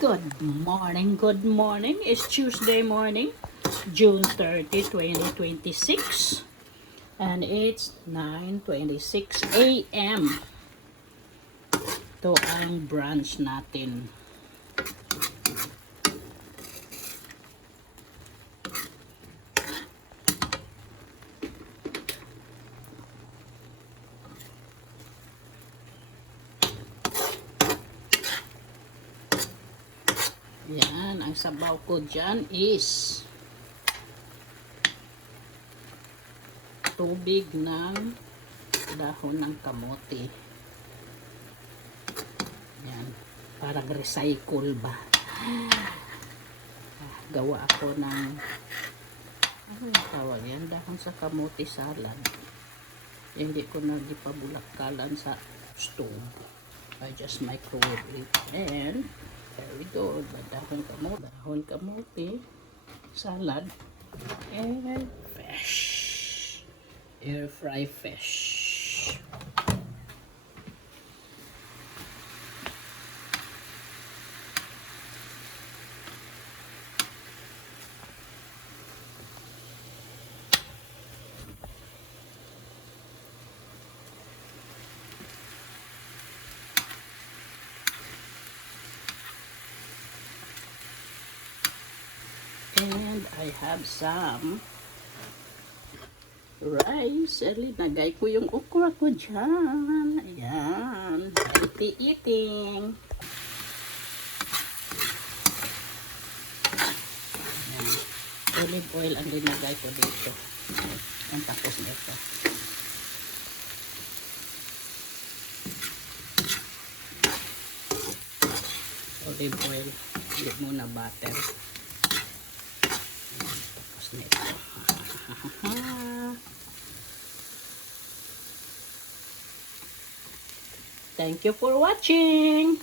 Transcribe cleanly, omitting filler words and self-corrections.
Good morning, good morning. It's Tuesday morning, June 30, 2026. And it's 9:26 a.m. Ito ang brunch natin. Yan, ang sabaw ko dyan is tubig ng dahon ng kamote. Yan, parang recycle ba? Gawa ako ng, ano yung tawag yan? Dahon sa kamote salad. Hindi ko na ipabulakalan sa stove. I just microwave it. And very good. Dahon kamote, salad, and fish. Air fry fish. And I have some rice. Nagay ko yung okra ko dyan. Ayan. Healthy eating. Ayan. Olive oil ang linagay ko dito. Ang tapos nito. Olive oil. Hindi muna butter. Nito. Thank you for watching.